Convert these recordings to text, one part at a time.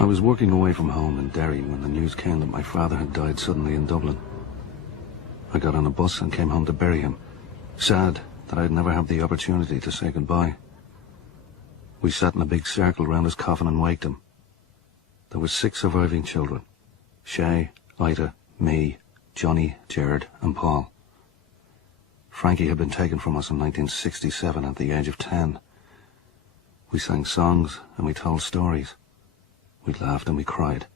I was working away from home in Derry when the news came that my father had died suddenly in Dublin. I got on a bus and came home to bury him, sad that I'd never have the opportunity to say goodbye. We sat in a big circle round his coffin and waked him. There were 6 surviving children: Shay, Ida, me, Johnny, Gerard and Paul. Frankie had been taken from us in 1967 at the age of 10. We sang songs and we told stories. We laughed and we cried.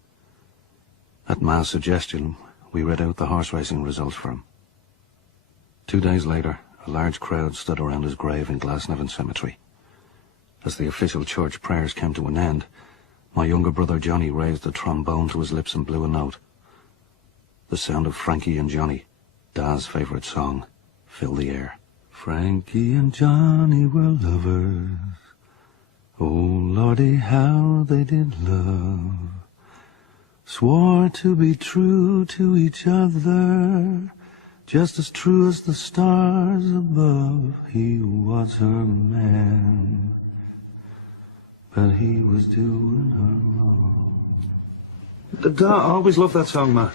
At Ma's suggestion, we read out the horse racing results for him. 2 days later, a large crowd stood around his grave in Glasnevin Cemetery. As the official church prayers came to an end, my younger brother Johnny raised the trombone to his lips and blew a note. The sound of Frankie and Johnny, Da's favourite song, filled the air. Frankie and Johnny were lovers. Oh, Lordy, how they did love. Swore to be true to each other, just as true as the stars above. He was her man, but he was doing her wrong. Dad always loved that song, Ma.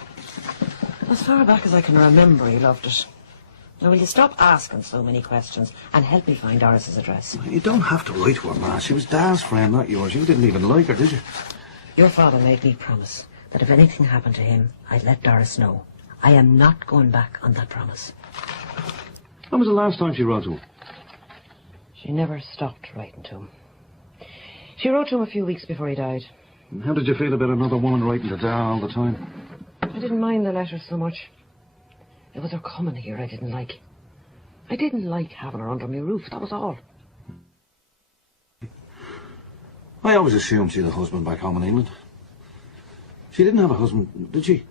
As far back as I can remember, he loved it. Now, will you stop asking so many questions and help me find Doris's address? You don't have to write to her, Ma. She was Dad's friend, not yours. You didn't even like her, did you? Your father made me promise that if anything happened to him, I'd let Doris know. I am not going back on that promise. When was the last time she wrote to him? She never stopped writing to him. She wrote to him a few weeks before he died. And how did you feel about another woman writing to Dad all the time? I didn't mind the letters so much. It was her coming here I didn't like. I didn't like having her under my roof, that was all. I always assumed she had a husband back home in England. She didn't have a husband, did she?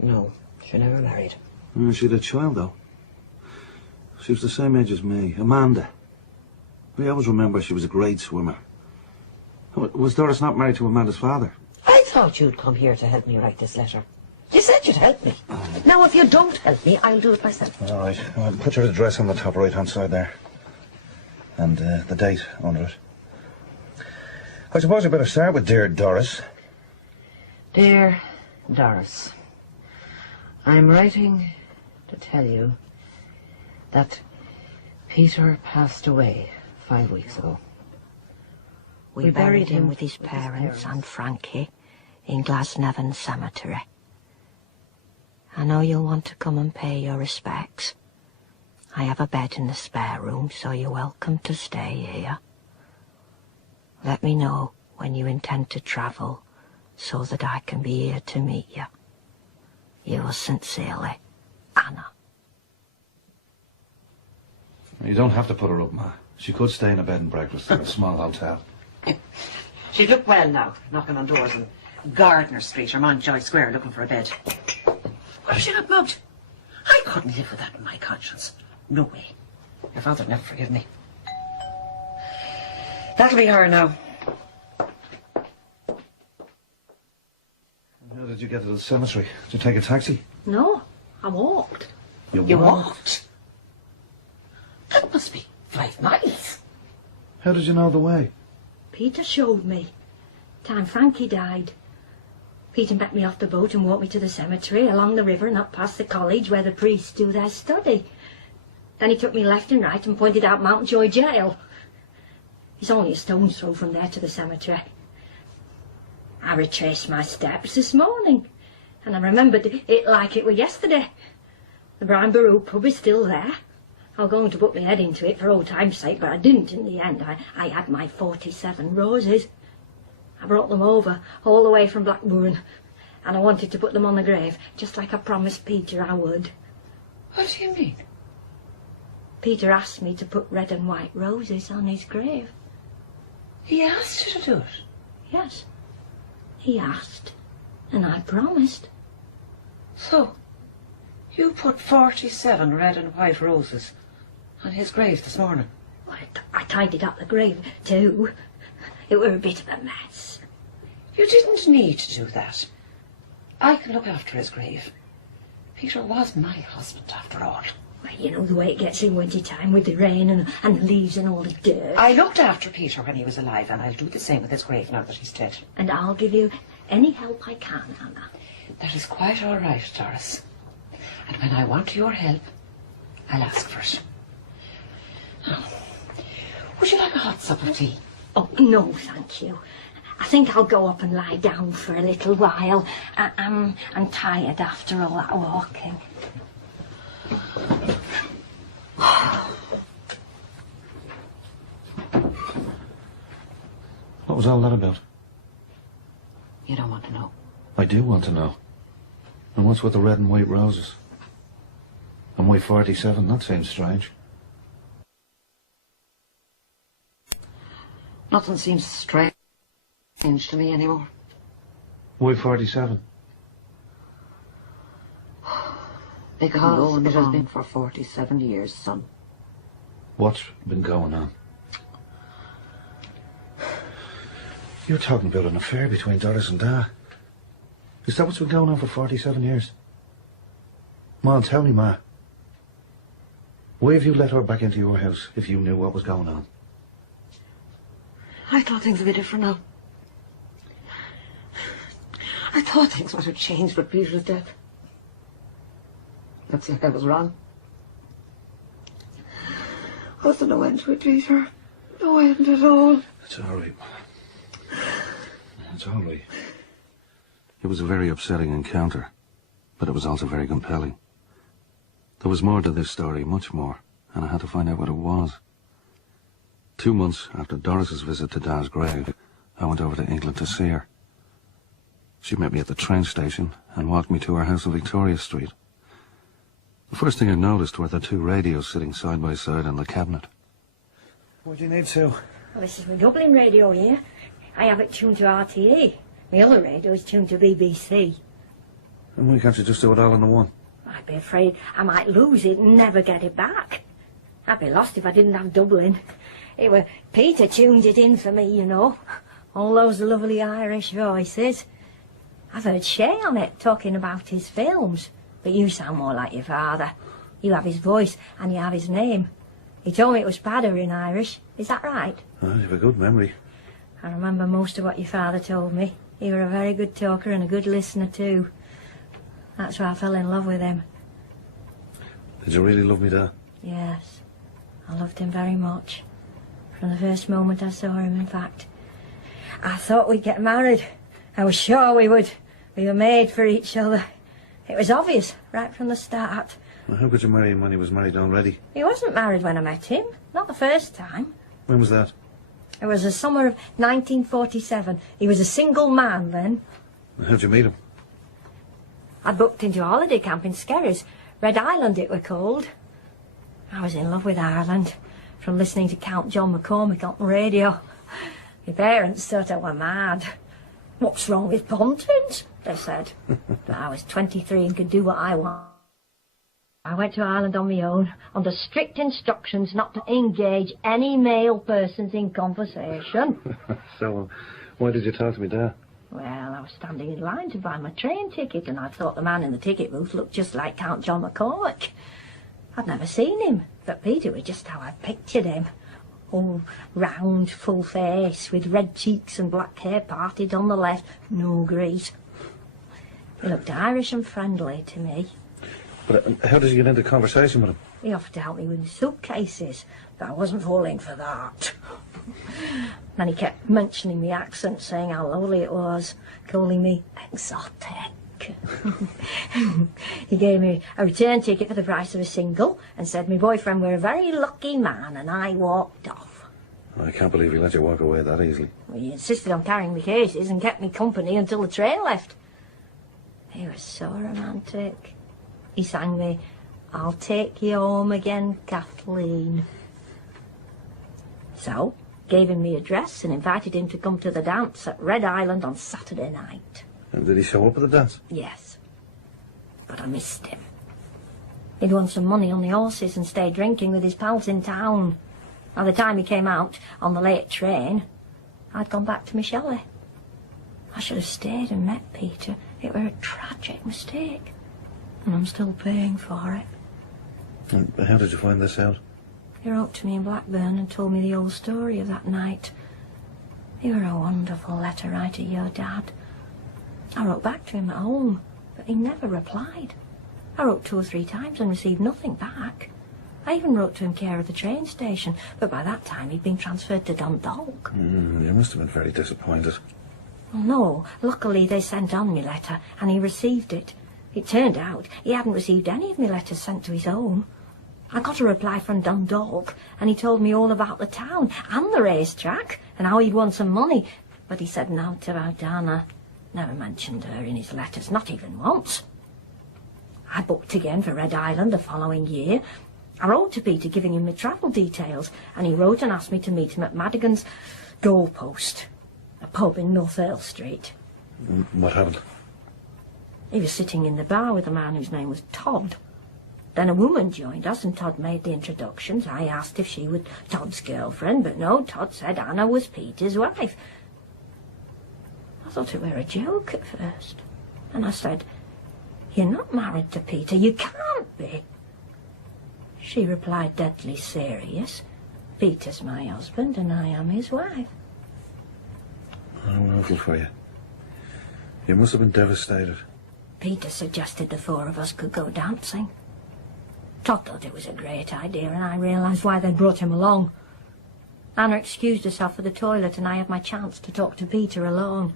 No, she never married. She had a child, though. She was the same age as me, Amanda. I always remember she was a great swimmer. Was Doris not married to Amanda's father? I thought you'd come here to help me write this letter. You said you'd help me. Now, if you don't help me, I'll do it myself. All right. Well, put your address on the top right-hand side there. And the date under it. I suppose I better start with Dear Doris. Dear Doris, I'm writing to tell you that Peter passed away 5 weeks ago. We buried him with his parents and Frankie in Glasnevin Cemetery. I know you'll want to come and pay your respects. I have a bed in the spare room, so you're welcome to stay here. Let me know when you intend to travel, so that I can be here to meet you. Yours sincerely, Anna. You don't have to put her up, Ma. She could stay in a bed and breakfast in a small hotel. She'd look well now, knocking on doors in Gardner Street or Mountjoy Square looking for a bed. What if she got mugged? I couldn't live with that in my conscience. No way. Your father'd never forgive me. That'll be her now. How did you get to the cemetery? Did you take a taxi? No, I walked. You walked? That must be 5 miles. How did you know the way? Peter showed me. Time Frankie died. Peter met me off the boat and walked me to the cemetery, along the river and up past the college where the priests do their study. Then he took me left and right and pointed out Mountjoy Jail. It's only a stone's throw from there to the cemetery. I retraced my steps this morning, and I remembered it like it were yesterday. The Brian Barrow pub is still there. I was going to put my head into it for old time's sake, but I didn't in the end. I had my 47 roses. I brought them over, all the way from Blackburn, and I wanted to put them on the grave, just like I promised Peter I would. What do you mean? Peter asked me to put red and white roses on his grave. He asked you to do it? Yes, he asked, and I promised. So, you put 47 red and white roses on his grave this morning? I tidied up the grave, too. It were a bit of a mess. You didn't need to do that. I can look after his grave. Peter was my husband, after all. Well, you know the way it gets in winter time with the rain and the leaves and all the dirt. I looked after Peter when he was alive, and I'll do the same with his grave now that he's dead. And I'll give you any help I can, Anna. That is quite all right, Doris. And when I want your help, I'll ask for it. Oh. Would you like a hot cup of tea? Oh, no, thank you. I think I'll go up and lie down for a little while. I'm tired after all that walking. What was all that about? You don't want to know. I do want to know. And what's with the red and white roses? And why 47? That seems strange. Nothing seems strange to me anymore. Why 47? Because it has been for 47 years, son. What's been going on? You're talking about an affair between Doris and Dad. Is that what's been going on for 47 years? Ma, tell me, Ma. Why have you let her back into your house if you knew what was going on? I thought things would be different now. I thought things might have changed with Peter's death. Looks like I was wrong. Was there no end to it, Peter? No end at all. It's all right. It's all right. It was a very upsetting encounter, but it was also very compelling. There was more to this story, much more, and I had to find out what it was. 2 months after Doris's visit to Dad's grave, I went over to England to see her. She met me at the train station and walked me to her house on Victoria Street. The first thing I noticed were the 2 radios sitting side by side on the cabinet. What do you need, Sue? Well, this is my Dublin radio here. I have it tuned to RTE. My other radio is tuned to BBC. And why can't you just do it all in the one? I'd be afraid I might lose it and never get it back. I'd be lost if I didn't have Dublin. It were Peter tuned it in for me, you know. All those lovely Irish voices. I've heard Shay on it talking about his films. But you sound more like your father. You have his voice and you have his name. He told me it was Padder in Irish. Is that right? Oh, you have a good memory. I remember most of what your father told me. He were a very good talker and a good listener too. That's why I fell in love with him. Did you really love me, Dad? Yes, I loved him very much. From the first moment I saw him, in fact. I thought we'd get married. I was sure we would. We were made for each other. It was obvious right from the start. Well, how could you marry him when he was married already? He wasn't married when I met him. Not the first time. When was that? It was the summer of 1947. He was a single man then. How'd you meet him? I booked into a holiday camp in Skerries. Red Island it were called. I was in love with Ireland from listening to Count John McCormick on the radio. My parents thought I were mad. What's wrong with Pontins? They said. But I was 23 and could do what I want. I went to Ireland on my own, under strict instructions not to engage any male persons in conversation. So, why did you talk to me, Dad? Well, I was standing in line to buy my train ticket, and I thought the man in the ticket booth looked just like Count John McCormick. I'd never seen him, but Peter was just how I pictured him. All round, full face, with red cheeks and black hair parted on the left, no grease. He looked Irish and friendly to me. But how did you get into conversation with him? He offered to help me with suitcases, but I wasn't falling for that. Then he kept mentioning the accent, saying how lovely it was, calling me exotic. He gave me a return ticket for the price of a single and said my boyfriend were a very lucky man, and I walked off. I can't believe he let you walk away that easily. Well, he insisted on carrying me cases and kept me company until the train left. He was so romantic. He sang me, "I'll take you home again, Kathleen." So, gave him the address and invited him to come to the dance at Red Island on Saturday night. And did he show up at the dance? Yes, but I missed him. He'd won some money on the horses and stayed drinking with his pals in town. By the time he came out on the late train, I'd gone back to my chalet. I should have stayed and met Peter. It were a tragic mistake, and I'm still paying for it. And how did you find this out? He wrote to me in Blackburn and told me the whole story of that night. You were a wonderful letter writer, your dad. I wrote back to him at home, but he never replied. I wrote 2 or 3 times and received nothing back. I even wrote to him care of the train station, but by that time he'd been transferred to Dundalk. You must have been very disappointed. Well, no, luckily they sent on me letter, and he received it. It turned out he hadn't received any of my letters sent to his home. I got a reply from Dundalk, and he told me all about the town and the racetrack, and how he'd won some money, but he said naught about Anna. Never mentioned her in his letters, not even once. I booked again for Red Island the following year. I wrote to Peter giving him my travel details, and he wrote and asked me to meet him at Madigan's Goalpost, a pub in North Earl Street. What happened? He was sitting in the bar with a man whose name was Todd. Then a woman joined us, and Todd made the introductions. I asked if she was Todd's girlfriend, but no, Todd said Anna was Peter's wife. I thought it were a joke at first, and I said, "You're not married to Peter, you can't be." She replied deadly serious, "Peter's my husband and I am his wife." I'm awful for you. You must have been devastated. Peter suggested the 4 of us could go dancing. Todd thought it was a great idea, and I realised why they'd brought him along. Anna excused herself for the toilet, and I had my chance to talk to Peter alone.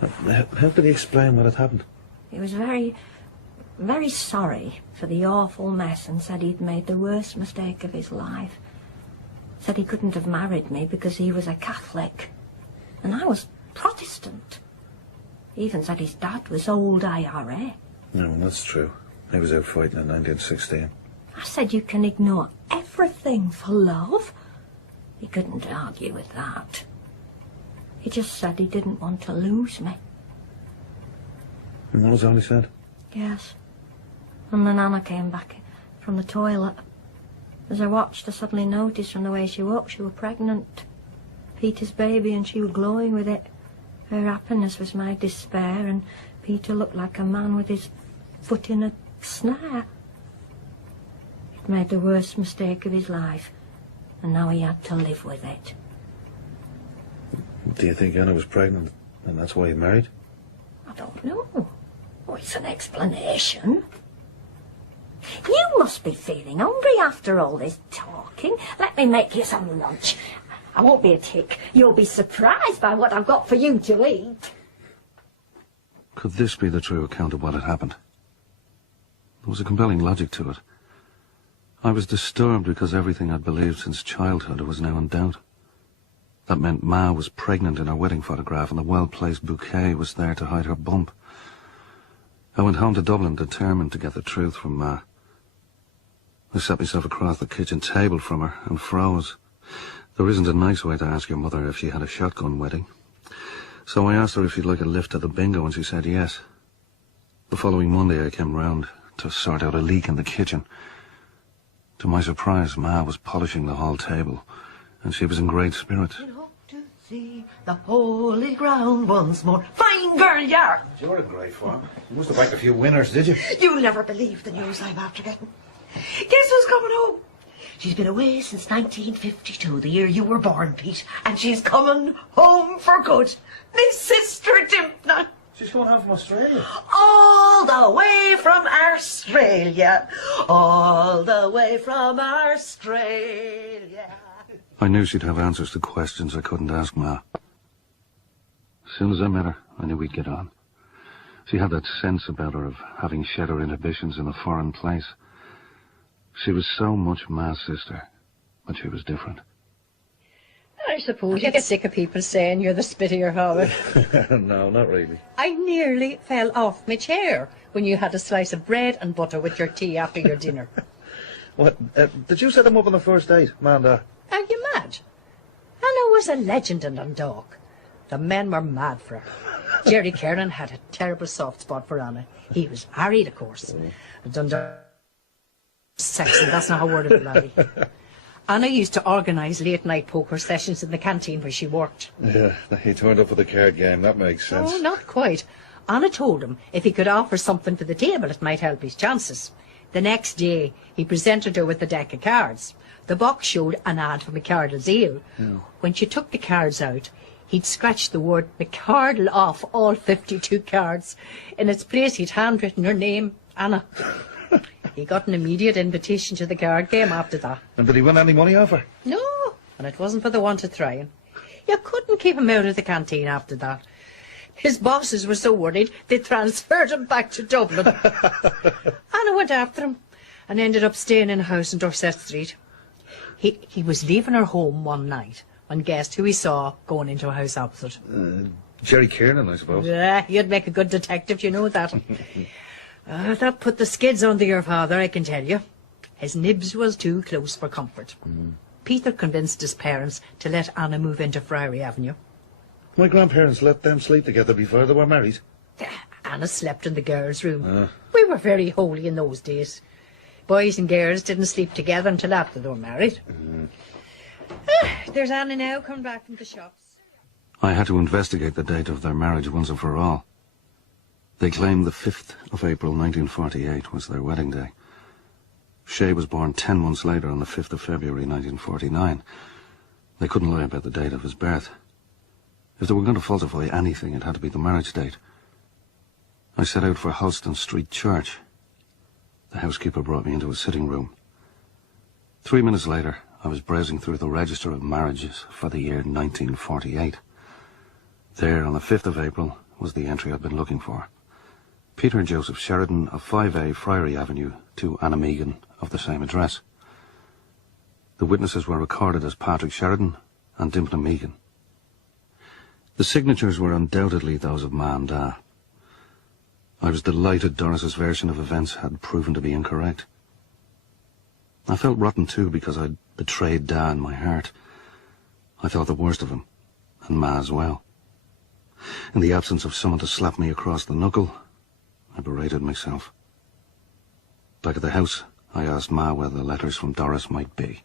How did he explain what had happened? He was very sorry for the awful mess, and said he'd made the worst mistake of his life. Said he couldn't have married me because he was a Catholic, and I was Protestant. He even said his dad was old IRA. No, well, that's true. He was out fighting in 1916. I said you can ignore everything for love. He couldn't argue with that. He just said he didn't want to lose me. And that was all he said? Yes. And then Anna came back from the toilet. As I watched, I suddenly noticed from the way she walked she was pregnant. Peter's baby, and she was glowing with it. Her happiness was my despair, and Peter looked like a man with his foot in a snare. He'd made the worst mistake of his life, and now he had to live with it. Do you think Anna was pregnant, and that's why he married? I don't know. Oh, it's an explanation. You must be feeling hungry after all this talking. Let me make you some lunch. I won't be a tick. You'll be surprised by what I've got for you to eat. Could this be the true account of what had happened? There was a compelling logic to it. I was disturbed because everything I'd believed since childhood was now in doubt. That meant Ma was pregnant in her wedding photograph, and the well-placed bouquet was there to hide her bump. I went home to Dublin determined to get the truth from Ma. I sat myself across the kitchen table from her and froze. There isn't a nice way to ask your mother if she had a shotgun wedding. So I asked her if she'd like a lift to the bingo, and she said yes. The following Monday I came round to sort out a leak in the kitchen. To my surprise, Ma was polishing the hall table, and she was in great spirits. To see the holy ground once more. Fine girl you are. You're in great form. You must have backed a few winners, did you? You'll never believe the news I'm after getting. Guess who's coming home? She's been away since 1952, the year you were born, Pete, and she's coming home for good. My sister Dympna. She's going home from Australia. All the way from Australia. All the way from Australia. I knew she'd have answers to questions I couldn't ask Ma. As soon as I met her, I knew we'd get on. She had that sense about her of having shed her inhibitions in a foreign place. She was so much Ma's sister, but she was different. I suppose you get sick of people saying you're the spit of your hobbit. No, not really. I nearly fell off my chair when you had a slice of bread and butter with your tea after your dinner. What? Did you set them up on the first date, Manda? Are you mad? Anna was a legend in Dundalk. The men were mad for her. Jerry Kernan had a terrible soft spot for Anna. He was married, of course. Dundalk sexy, that's not a word of it, laddie. Anna used to organise late-night poker sessions in the canteen where she worked. Yeah, he turned up for the card game. That makes sense. Oh, not quite. Anna told him if he could offer something for the table, it might help his chances. The next day, he presented her with a deck of cards. The box showed an ad for McCardle's ale. Yeah. When she took the cards out, he'd scratched the word McCardle off all 52 cards. In its place, he'd handwritten her name, Anna. He got an immediate invitation to the card game after that. And did he win any money off her? No, and it wasn't for the want of trying. You couldn't keep him out of the canteen after that. His bosses were so worried, they transferred him back to Dublin. Anna went after him and ended up staying in a house in Dorset Street. He was leaving her home one night when guessed who he saw going into a house opposite. Jerry Kiernan, I suppose. Yeah, you'd make a good detective, you know that. That put the skids onto your father, I can tell you. His nibs was too close for comfort. Peter convinced his parents to let Anna move into Friary Avenue. My grandparents let them sleep together before they were married. Anna slept in the girls' room. We were very holy in those days. Boys and girls didn't sleep together until after they were married. There's Anna now coming back from the shops. I had to investigate the date of their marriage once and for all. They claimed the 5th of April 1948 was their wedding day. Shay was born 10 months later on the 5th of February 1949. They couldn't lie about the date of his birth. If they were going to falsify anything, it had to be the marriage date. I set out for Halston Street Church. The housekeeper brought me into a sitting room. 3 minutes later, I was browsing through the register of marriages for the year 1948. There, on the 5th of April, was the entry I'd been looking for. Peter and Joseph Sheridan of 5A Friary Avenue to Anna Megan of the same address. The witnesses were recorded as Patrick Sheridan and Dympna Megan. The signatures were undoubtedly those of Ma and Da. I was delighted Doris's version of events had proven to be incorrect. I felt rotten too because I'd betrayed Da in my heart. I thought the worst of him, and Ma as well. In the absence of someone to slap me across the knuckle, I berated myself. Back at the house, I asked Ma where the letters from Doris might be.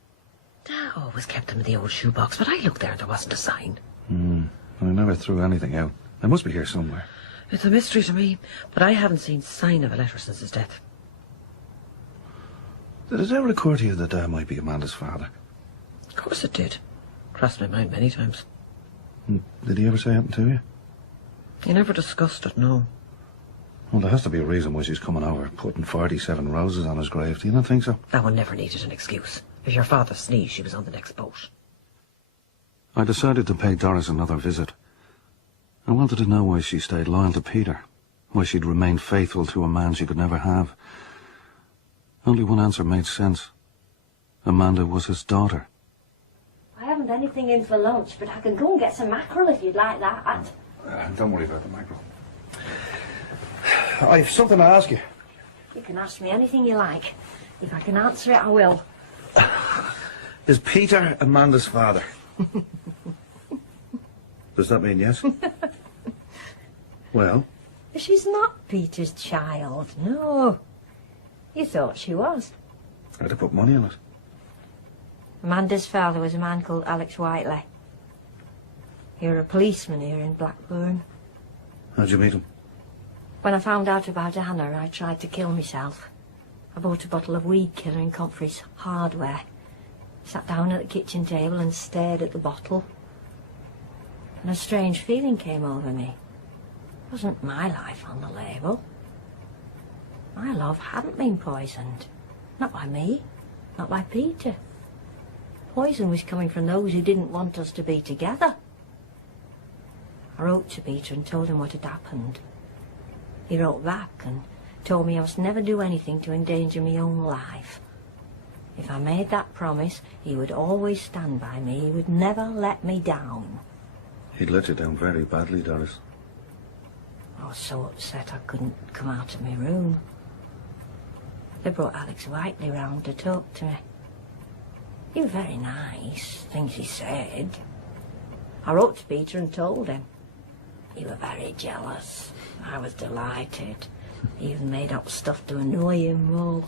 Da always kept them in the old shoebox, but I looked there and there wasn't a sign. I never threw anything out. They must be here somewhere. It's a mystery to me, but I haven't seen sign of a letter since his death. Did it ever occur to you that Dad might be Amanda's father? Of course it did. Crossed my mind many times. Did he ever say anything to you? He never discussed it, no. Well, there has to be a reason why she's coming over, putting 47 roses on his grave. Do you not think so? That one never needed an excuse. If your father sneezed, she was on the next boat. I decided to pay Doris another visit. I wanted to know why she stayed loyal to Peter, why she'd remained faithful to a man she could never have. Only one answer made sense. Amanda was his daughter. I haven't anything in for lunch, but I can go and get some mackerel if you'd like that. Don't worry about the mackerel. I've something to ask you. You can ask me anything you like. If I can answer it, I will. Is Peter Amanda's father? Does that mean yes? Well? She's not Peter's child, no. You thought she was. I'd have put money on it. Amanda's father was a man called Alex Whiteley. He was a policeman here in Blackburn. How'd you meet him? When I found out about Anna, I tried to kill myself. I bought a bottle of weed killer in Comfrey's Hardware. Sat down at the kitchen table and stared at the bottle. And a strange feeling came over me. It wasn't my life on the label. My love hadn't been poisoned. Not by me. Not by Peter. Poison was coming from those who didn't want us to be together. I wrote to Peter and told him what had happened. He wrote back and told me I must never do anything to endanger my own life. If I made that promise, he would always stand by me. He would never let me down. He'd let you down very badly, Doris. I was so upset I couldn't come out of my room. They brought Alex Whiteley round to talk to me. He was very nice, things he said. I wrote to Peter and told him. He was very jealous. I was delighted. He even made up stuff to annoy him more.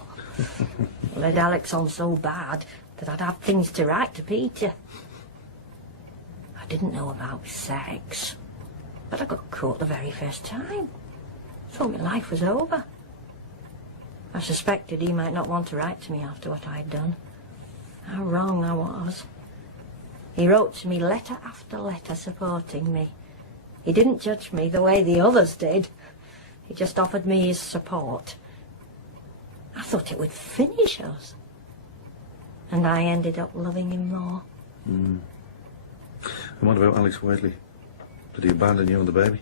Led Alex on so bad that I'd have things to write to Peter. I didn't know about sex, but I got caught the very first time. Thought my life was over. I suspected he might not want to write to me after what I'd done. How wrong I was. He wrote to me letter after letter supporting me. He didn't judge me the way the others did. He just offered me his support. I thought it would finish us. And I ended up loving him more. And what about Alex Whiteley? Did he abandon you and the baby?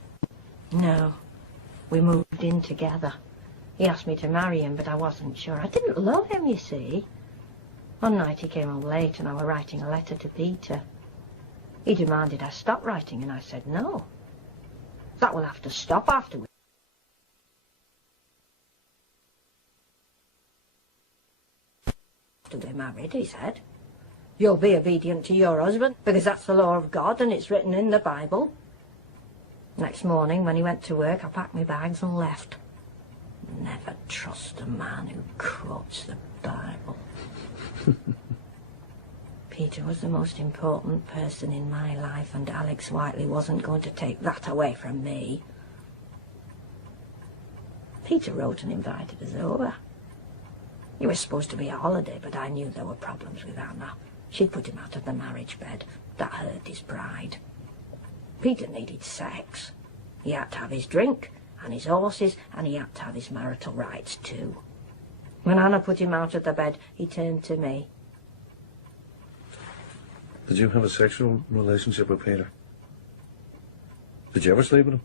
No. We moved in together. He asked me to marry him, but I wasn't sure. I didn't love him, you see. One night he came home late and I was writing a letter to Peter. He demanded I stop writing and I said no. That will have to stop afterwards. After we're married, he said. You'll be obedient to your husband because that's the law of God and it's written in the Bible. Next morning when he went to work, I packed my bags and left. Never trust a man who quotes the Bible. Peter was the most important person in my life and Alex Whiteley wasn't going to take that away from me. Peter wrote and invited us over. It was supposed to be a holiday, but I knew there were problems with Anna. She'd put him out of the marriage bed. That hurt his pride. Peter needed sex. He had to have his drink and his horses, and he had to have his marital rights too. When Anna put him out of the bed, he turned to me. Did you have a sexual relationship with Peter? Did you ever sleep with him?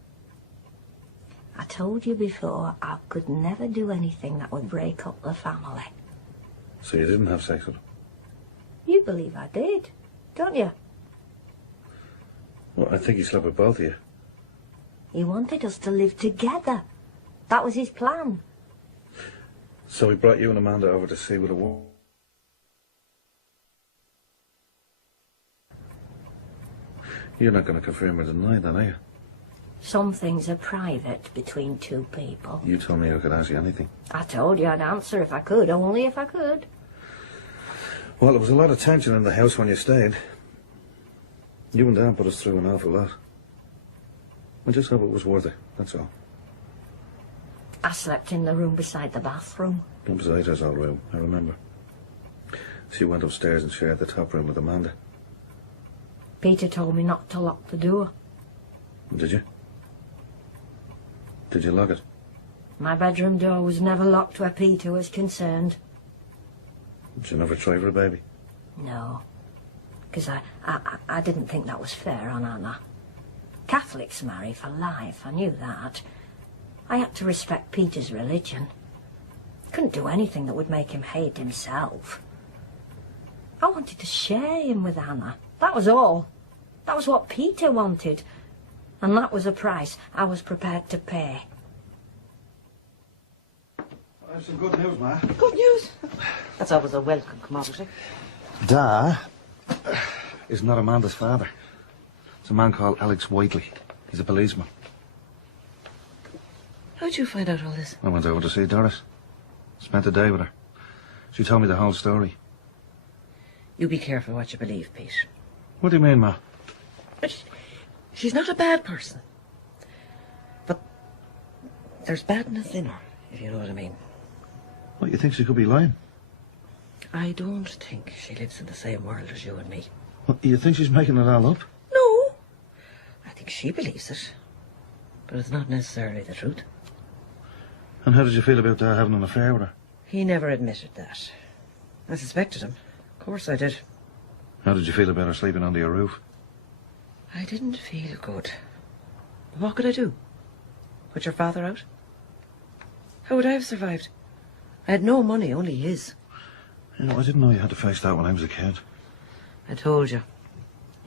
I told you before I could never do anything that would break up the family. So you didn't have sex with him? You believe I did, don't you? Well, I think he slept with both of you. He wanted us to live together. That was his plan. So he brought you and Amanda over to see what it was. You're not going to confirm or deny that, are you? Some things are private between two people. You told me I could ask you anything. I told you I'd answer if I could, only if I could. Well, there was a lot of tension in the house when you stayed. You and Dan put us through an awful lot. I just hope it was worth it, that's all. I slept in the room beside the bathroom. Beside us, all room, I remember. She went upstairs and shared the top room with Amanda. Peter told me not to lock the door. Did you? Did you lock it? My bedroom door was never locked where Peter was concerned. Did you never try for a baby? No, because I didn't think that was fair on Anna. Catholics marry for life, I knew that. I had to respect Peter's religion. Couldn't do anything that would make him hate himself. I wanted to share him with Anna, that was all. That was what Peter wanted, and that was a price I was prepared to pay. I have some good news, Ma. Good news. That's always a welcome commodity. Da is not Amanda's father. It's a man called Alex Whiteley. He's a policeman. How'd you find out all this? I went over to see Doris. Spent the day with her. She told me the whole story. You be careful what you believe, Pete. What do you mean, Ma? She's not a bad person. But there's badness in her, if you know what I mean. What, you think she could be lying? I don't think she lives in the same world as you and me. What, you think she's making it all up? No. I think she believes it. But it's not necessarily the truth. And how did you feel about having an affair with her? He never admitted that. I suspected him. Of course I did. How did you feel about her sleeping under your roof? I didn't feel good. What could I do? Put your father out? How would I have survived? I had no money, only his. You know, I didn't know you had to face that when I was a kid. I told you.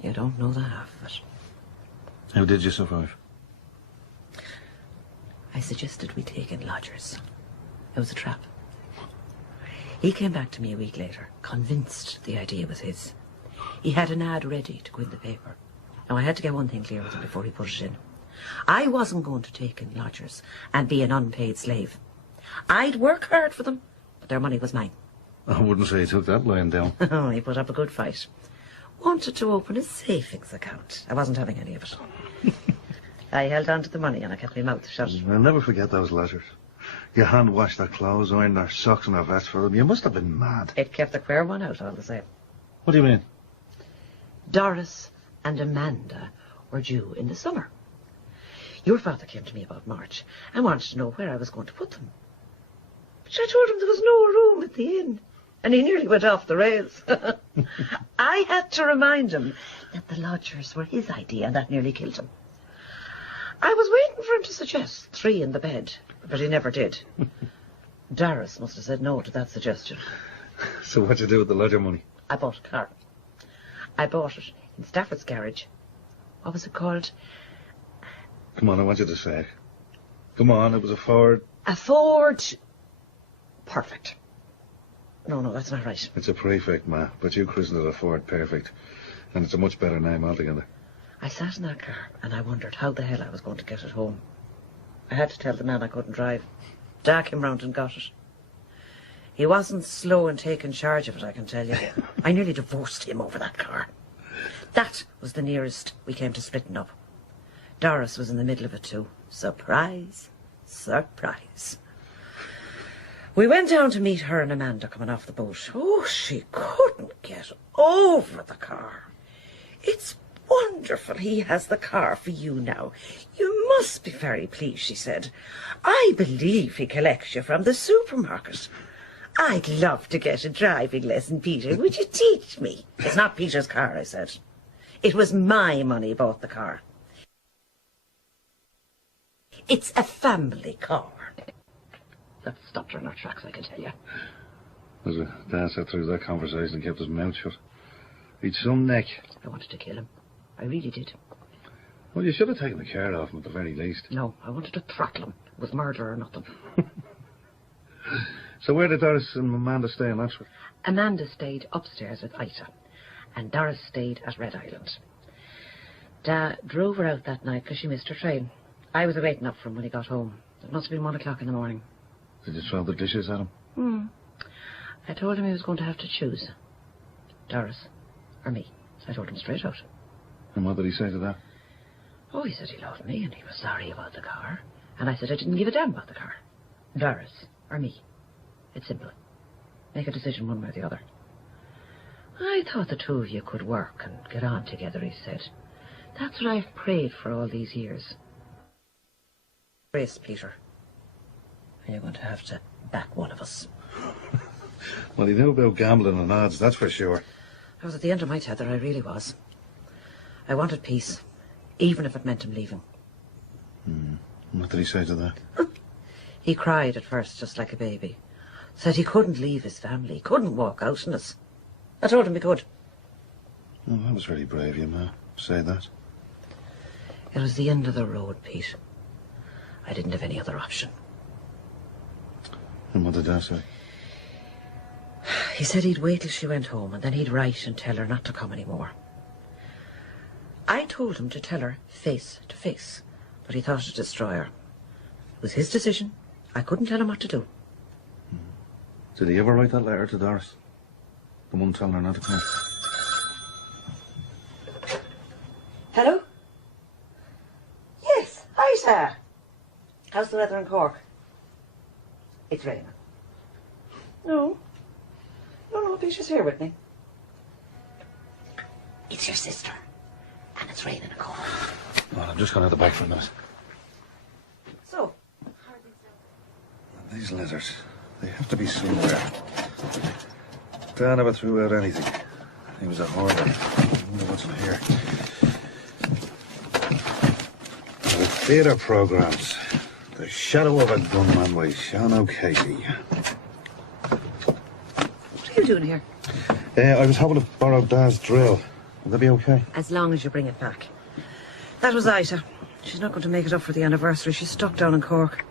You don't know the half of it. How did you survive? I suggested we take in lodgers. It was a trap. He came back to me a week later, convinced the idea was his. He had an ad ready to go in the paper. Now, I had to get one thing clear with him before he put it in. I wasn't going to take in lodgers and be an unpaid slave. I'd work hard for them, but their money was mine. I wouldn't say he took that lying down. Oh, he put up a good fight. Wanted to open a savings account. I wasn't having any of it. I held on to the money and I kept my mouth shut. I'll never forget those letters. You hand-washed their clothes, ironed their socks and their vests for them. You must have been mad. It kept the queer one out all the same. What do you mean? Doris and Amanda were due in the summer. Your father came to me about March and wanted to know where I was going to put them. But I told him there was no room at the inn, and he nearly went off the rails. I had to remind him that the lodgers were his idea, and that nearly killed him. I was waiting for him to suggest 3 in the bed, but he never did. Doris must have said no to that suggestion. So what'd you do with the lodger money? I bought a car. I bought it in Stafford's garage. What was it called? Come on, I want you to say it. Come on, it was a Ford. A Ford. Perfect. No, that's not right. It's a prefect, Ma, but you christened it a Ford Perfect. And it's a much better name altogether. I sat in that car and I wondered how the hell I was going to get it home. I had to tell the man I couldn't drive. Dad came round and got it. He wasn't slow in taking charge of it, I can tell you. I nearly divorced him over that car. That was the nearest we came to splitting up. Doris was in the middle of it too. Surprise, surprise. We went down to meet her and Amanda coming off the boat. Oh, she couldn't get over the car. It's wonderful he has the car for you now. You must be very pleased, she said. I believe he collects you from the supermarket. I'd love to get a driving lesson, Peter. Would you teach me? It's not Peter's car, I said. It was my money bought the car. It's a family car. That stopped her in her tracks, I can tell you. As Dad sat through that conversation and kept his mouth shut. He'd some neck. I wanted to kill him. I really did. Well, you should have taken the care off him at the very least. No, I wanted to throttle him. It was murder or nothing. So where did Doris and Amanda stay in Oxford? Amanda stayed upstairs with Ita, and Doris stayed at Red Island. Dad drove her out that night because she missed her train. I was waiting up for him when he got home. It must have been 1 o'clock in the morning. Did you throw the dishes at him? I told him he was going to have to choose. Doris or me. So I told him straight out. And what did he say to that? Oh, he said he loved me and he was sorry about the car. And I said I didn't give a damn about the car. Doris or me. It's simple. Make a decision one way or the other. I thought the two of you could work and get on together, he said. That's what I've prayed for all these years. Grace, Peter. And you're going to have to back one of us. Well, he knew about gambling and odds, that's for sure. I was at the end of my tether, I really was. I wanted peace, even if it meant him leaving. What did he say to that? He cried at first, just like a baby. Said he couldn't leave his family, he couldn't walk out on us. I told him he could. Oh, that was very brave of you, Ma. Say that. It was the end of the road, Pete. I didn't have any other option. And what did Dad say? He said he'd wait till she went home and then he'd write and tell her not to come anymore. I told him to tell her face to face, but he thought it'd destroy her. It was his decision. I couldn't tell him what to do. Did he ever write that letter to Doris? The one telling her not to come? Hello? Yes, hi, sir. How's the weather in Cork? It's raining. No, Peter's here with me. It's your sister, and it's raining in Cork. Well, I'm just going out the back for a minute. So? These letters, they have to be somewhere. Dad never threw out anything. He was a hoarder. I wonder what's in here. The theatre programmes. The Shadow of a Gunman by Sean O'Casey. What are you doing here? I was hoping to borrow Dad's drill. Will that be okay? As long as you bring it back. That was Ita. She's not going to make it up for the anniversary. She's stuck down in Cork.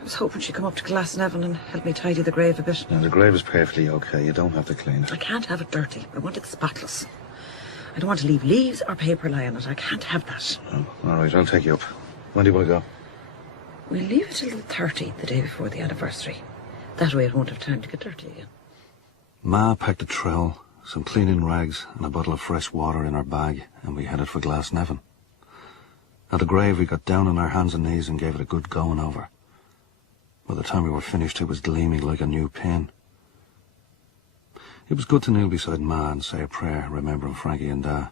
I was hoping she'd come up to Glasnevin and help me tidy the grave a bit. Now, the grave is perfectly okay. You don't have to clean it. I can't have it dirty. I want it spotless. I don't want to leave leaves or paper lying on it. I can't have that. Oh, all right, I'll take you up. When do you want to go? We'll leave it till the 13th, the day before the anniversary. That way it won't have time to get dirty again. Ma packed a trowel, some cleaning rags and a bottle of fresh water in her bag, and we headed for Glasnevin. At the grave we got down on our hands and knees and gave it a good going over. By the time we were finished, it was gleaming like a new pin. It was good to kneel beside Ma and say a prayer, remembering Frankie and Dad.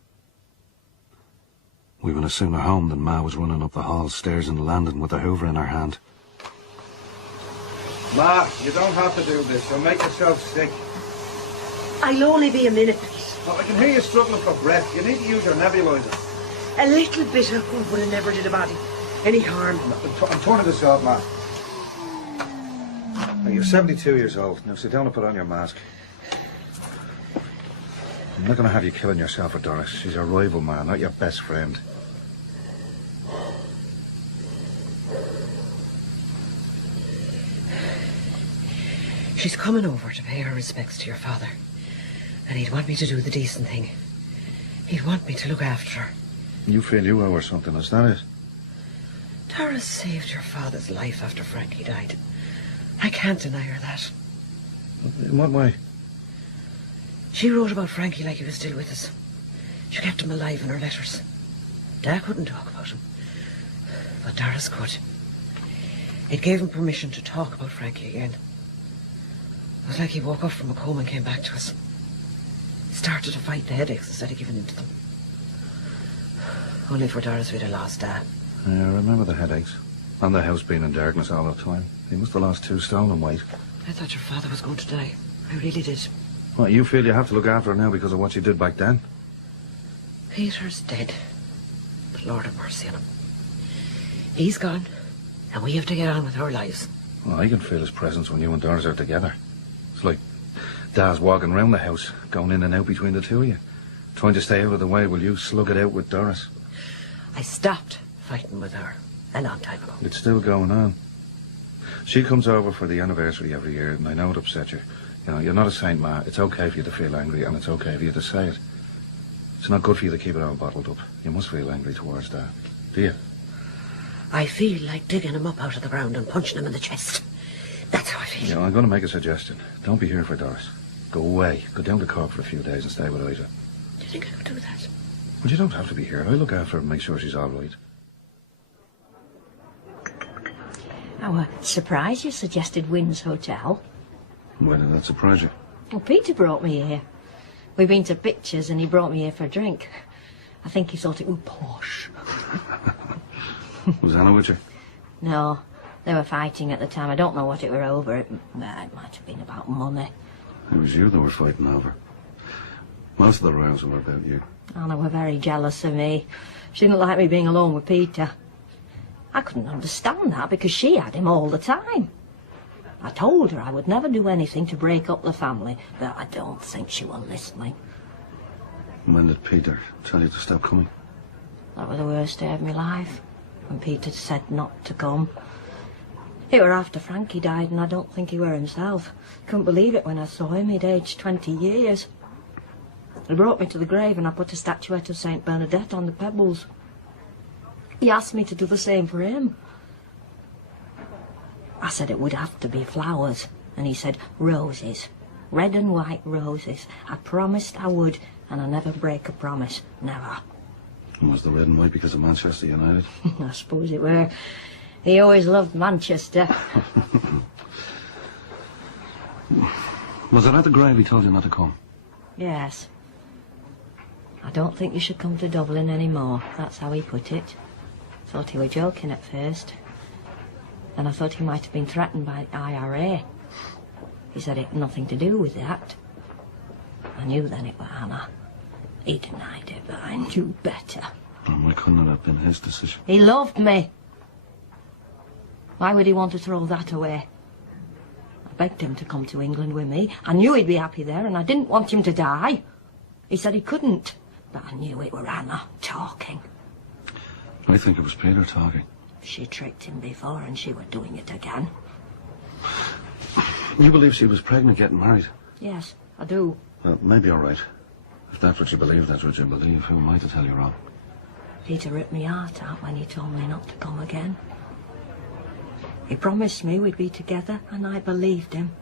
We were no sooner home than Ma was running up the hall stairs and landing with the hoover in her hand. Ma, you don't have to do this. You'll make yourself sick. I'll only be a minute, please. Oh, I can hear you struggling for breath. You need to use your nebulizer. A little bit of good would have never did a body any harm. I'm turning this off, Ma. Now, you're 72 years old. Now sit down and put on your mask. I'm not going to have you killing yourself for Doris. She's your rival, man, not your best friend. She's coming over to pay her respects to your father. And he'd want me to do the decent thing. He'd want me to look after her. You feel you owe her something, is that it? Doris saved your father's life after Frankie died. I can't deny her that. In what way? She wrote about Frankie like he was still with us. She kept him alive in her letters. Dad couldn't talk about him, but Doris could. It gave him permission to talk about Frankie again. It was like he woke up from a coma and came back to us. He started to fight the headaches instead of giving in to them. Only for Doris we'd have lost Dad. Yeah, I remember the headaches. And the house being in darkness all the time. He must have lost 2 stone in weight. I thought your father was going to die. I really did. What, you feel you have to look after her now because of what you did back then? Peter's dead. The Lord have mercy on him. He's gone, and we have to get on with our lives. Well, I can feel his presence when you and Doris are together. It's like Dad's walking around the house, going in and out between the two of you. Trying to stay out of the way while you slug it out with Doris. I stopped fighting with her a long time ago. It's still going on. She comes over for the anniversary every year, and I know it upsets you. You know, you're not a saint, Ma. It's okay for you to feel angry, and it's okay for you to say it. It's not good for you to keep it all bottled up. You must feel angry towards Dad. Do you? I feel like digging him up out of the ground and punching him in the chest. That's how I feel. Yeah, I'm going to make a suggestion. Don't be here for Doris. Go away. Go down to Cork for a few days and stay with Ida. Do you think I could do that? Well, you don't have to be here. I'll look after her and make sure she's all right. I was surprised you suggested Wynn's Hotel. Why did that surprise you? Well, Peter brought me here. We've been to pictures and he brought me here for a drink. I think he thought it was posh. Was Anna with you? No, they were fighting at the time. I don't know what it were over. It might have been about money. It was you they were fighting over. Most of the rows were about you. Anna were very jealous of me. She didn't like me being alone with Peter. I couldn't understand that because she had him all the time. I told her I would never do anything to break up the family, but I don't think she was listening. When did Peter tell you to stop coming? That was the worst day of my life, when Peter said not to come. It were after Frankie died, and I don't think he were himself. Couldn't believe it when I saw him. He'd aged 20 years. He brought me to the grave, and I put a statuette of Saint Bernadette on the pebbles. He asked me to do the same for him. I said it would have to be flowers, and he said roses, red and white roses. I promised I would, and I never break a promise, never. And was the red and white because of Manchester United? I suppose it were. He always loved Manchester. Was it at the grave he told you not to come? Yes. I don't think you should come to Dublin anymore. That's how he put it. Thought he were joking at first. Then I thought he might have been threatened by the IRA. He said it had nothing to do with that. I knew then it was Anna. He denied it, but I knew better. And why couldn't it have been his decision? He loved me. Why would he want to throw that away? I begged him to come to England with me. I knew he'd be happy there, and I didn't want him to die. He said he couldn't, but I knew it were Anna talking. I think it was Peter talking. She tricked him before, and she were doing it again. You believe she was pregnant getting married? Yes, I do. Well, maybe all right. If that's what you believe, that's what you believe. Who am I to tell you wrong? Peter ripped me heart out when he told me not to come again. He promised me we'd be together, and I believed him.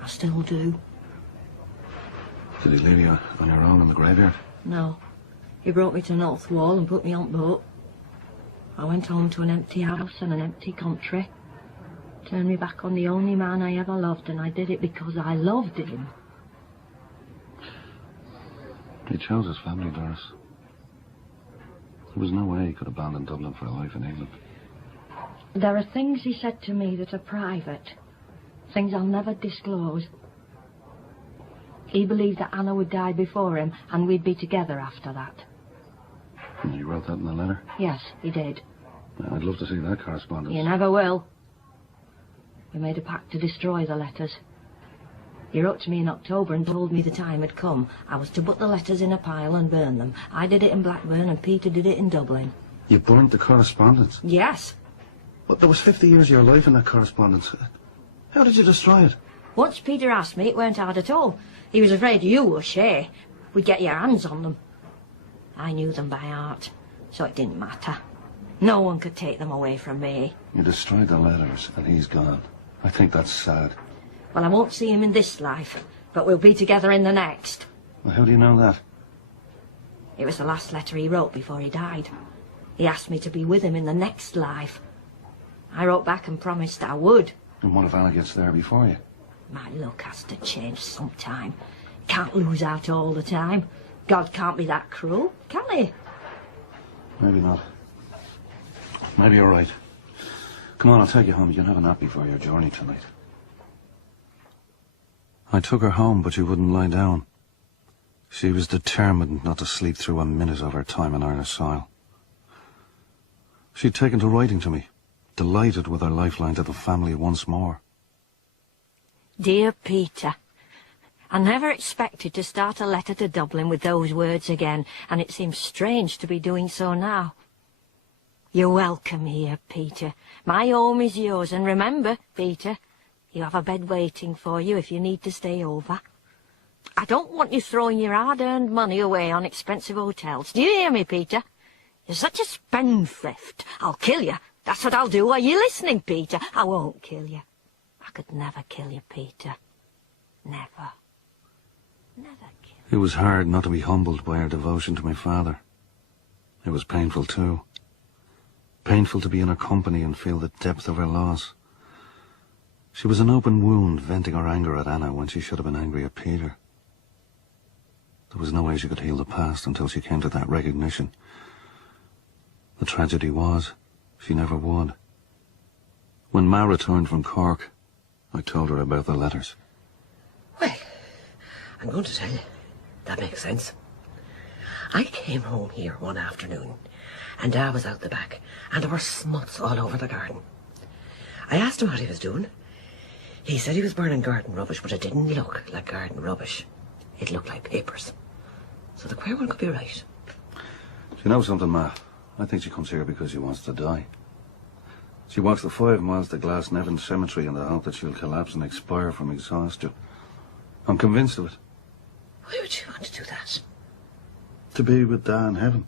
I still do. Did he leave you on your own in the graveyard? No. He brought me to North Wall and put me on boat. I went home to an empty house and an empty country. Turned me back on the only man I ever loved, and I did it because I loved him. He chose his family, Doris. There was no way he could abandon Dublin for a life in England. There are things he said to me that are private. Things I'll never disclose. He believed that Anna would die before him, and we'd be together after that. And he wrote that in the letter? Yes, he did. I'd love to see that correspondence. You never will. We made a pact to destroy the letters. He wrote to me in October and told me the time had come. I was to put the letters in a pile and burn them. I did it in Blackburn and Peter did it in Dublin. You burnt the correspondence? Yes. But there was 50 years of your life in that correspondence. How did you destroy it? Once Peter asked me, it weren't hard at all. He was afraid you or Shay would get your hands on them. I knew them by heart, so it didn't matter. No one could take them away from me. You destroyed the letters and he's gone. I think that's sad. Well, I won't see him in this life, but we'll be together in the next. Well, how do you know that? It was the last letter he wrote before he died. He asked me to be with him in the next life. I wrote back and promised I would. And what if Anna gets there before you? My luck has to change sometime. Can't lose out all the time. God can't be that cruel, can he? Maybe not. Maybe you're right. Come on, I'll take you home. You can have a nap before your journey tonight. I took her home, but she wouldn't lie down. She was determined not to sleep through a minute of her time in Irish soil. She'd taken to writing to me, delighted with her lifeline to the family once more. Dear Peter, I never expected to start a letter to Dublin with those words again, and it seems strange to be doing so now. You're welcome here, Peter. My home is yours, and remember, Peter, you have a bed waiting for you if you need to stay over. I don't want you throwing your hard-earned money away on expensive hotels. Do you hear me, Peter? You're such a spendthrift. I'll kill you. That's what I'll do. Are you listening, Peter? I won't kill you. I could never kill you, Peter. Never. Never kill you. It was hard not to be humbled by her devotion to my father. It was painful, too. Painful to be in her company and feel the depth of her loss. She was an open wound, venting her anger at Anna when she should have been angry at Peter. There was no way she could heal the past until she came to that recognition. The tragedy was, she never would. When Ma returned from Cork, I told her about the letters. Well, I'm going to tell you. That makes sense. I came home here one afternoon, and Dad was out the back, and there were smuts all over the garden. I asked him what he was doing. He said he was burning garden rubbish, but it didn't look like garden rubbish. It looked like papers. So the queer one could be right. You know something, Ma? I think she comes here because she wants to die. She walks the 5 miles to Glasnevin Cemetery in the hope that she'll collapse and expire from exhaustion. I'm convinced of it. Why would you want to do that? To be with Dad in heaven.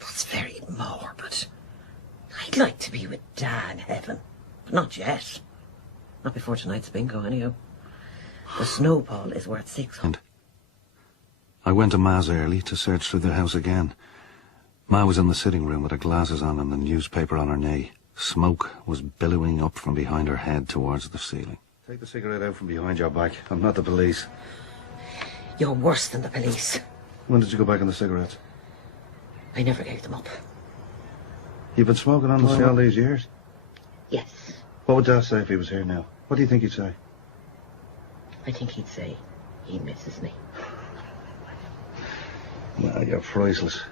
That's very morbid. I'd like to be with Dad in heaven, but not yet. Not before tonight's bingo, anyhow. The snowball is worth 600. I went to Ma's early to search through the house again. Ma was in the sitting room with her glasses on and the newspaper on her knee. Smoke was billowing up from behind her head towards the ceiling. Take the cigarette out from behind your back. I'm not the police. You're worse than the police. When did you go back on the cigarettes? I never gave them up. You've been smoking on the sea all these years? Yes. What would Dad say if he was here now? What do you think he'd say? I think he'd say he misses me. Nah, you're priceless.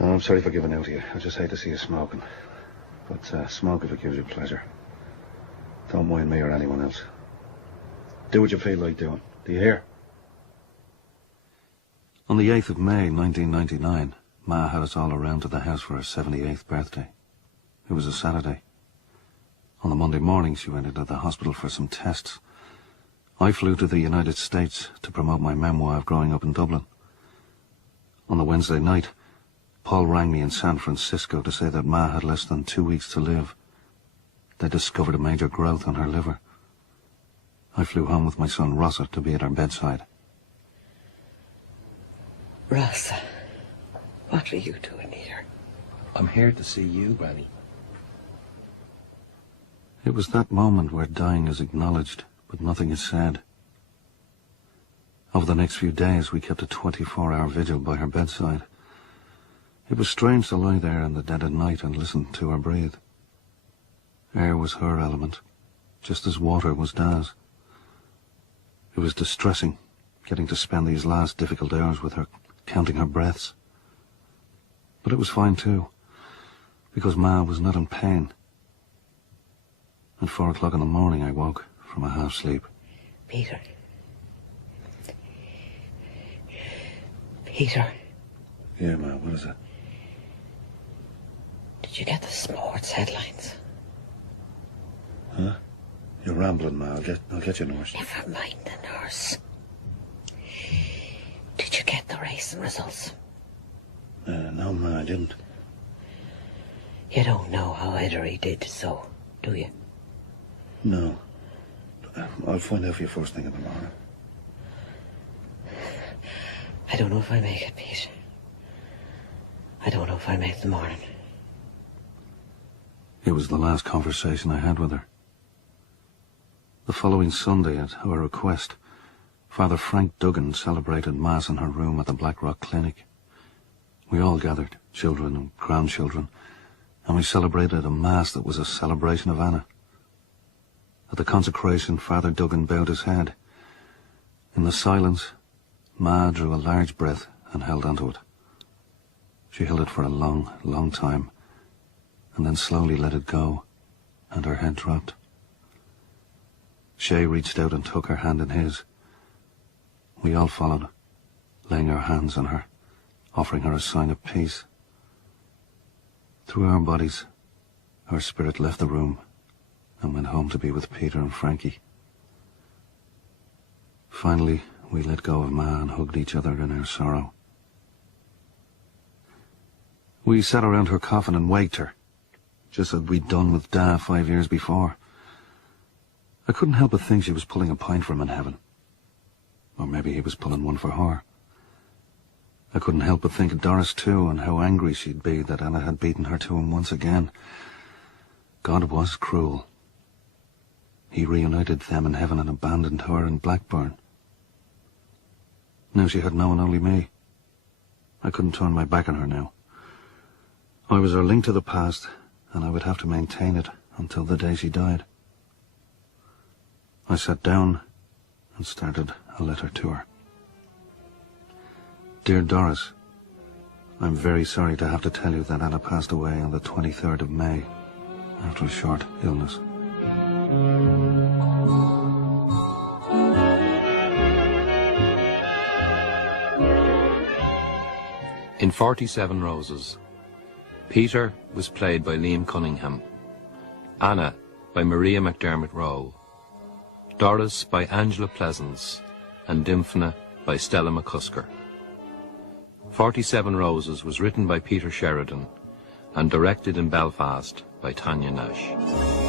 Oh, I'm sorry for giving out to you. I just hate to see you smoking. But smoke if it gives you pleasure. Don't mind me or anyone else. Do what you feel like doing. Do you hear? On the 8th of May, 1999, Ma had us all around to the house for her 78th birthday. It was a Saturday. On the Monday morning, she went into the hospital for some tests. I flew to the United States to promote my memoir of growing up in Dublin. On the Wednesday night, Paul rang me in San Francisco to say that Ma had less than 2 weeks to live. They discovered a major growth on her liver. I flew home with my son Rossa to be at her bedside. Rossa, what are you doing here? I'm here to see you, Granny. It was that moment where dying is acknowledged, but nothing is said. Over the next few days, we kept a 24-hour vigil by her bedside. It was strange to lie there in the dead of night and listen to her breathe. Air was her element, just as water was Da's. It was distressing, getting to spend these last difficult hours with her, counting her breaths. But it was fine too, because Ma was not in pain. At 4 o'clock in the morning, I woke from a half-sleep. Peter. Peter. Yeah, Ma, what is it? Did you get the sports headlines? Huh? You're rambling, Ma. I'll get you, nurse. Never mind the nurse. Did you get the racing results? No, Ma, I didn't. You don't know how Edery did so, do you? No. I'll find out for you first thing in the morning. I don't know if I make it, Pete. I don't know if I make the morning. It was the last conversation I had with her. The following Sunday, at her request, Father Frank Duggan celebrated Mass in her room at the Blackrock Clinic. We all gathered, children and grandchildren, and we celebrated a Mass that was a celebration of Anna. At the consecration, Father Duggan bowed his head. In the silence, Ma drew a large breath and held onto it. She held it for a long, long time, and then slowly let it go, and her head dropped. Shay reached out and took her hand in his. We all followed, laying our hands on her, offering her a sign of peace. Through our bodies, our spirit left the room and went home to be with Peter and Frankie. Finally, we let go of Ma and hugged each other in our sorrow. We sat around her coffin and waked her, just as we'd done with Da 5 years before. I couldn't help but think she was pulling a pint for him in heaven. Or maybe he was pulling one for her. I couldn't help but think of Doris too, and how angry she'd be that Anna had beaten her to him once again. God was cruel. He reunited them in heaven and abandoned her in Blackburn. Now she had no one, only me. I couldn't turn my back on her now. I was her link to the past, and I would have to maintain it until the day she died. I sat down and started a letter to her. Dear Doris, I'm very sorry to have to tell you that Anna passed away on the 23rd of May after a short illness. In 47 Roses, Peter was played by Liam Cunningham, Anna by Maria McDermottroe, Doris by Angela Pteasence, and Dympna by Stella McCusker. 47 Roses was written by Peter Sheridan and directed in Belfast by Tanya Nash.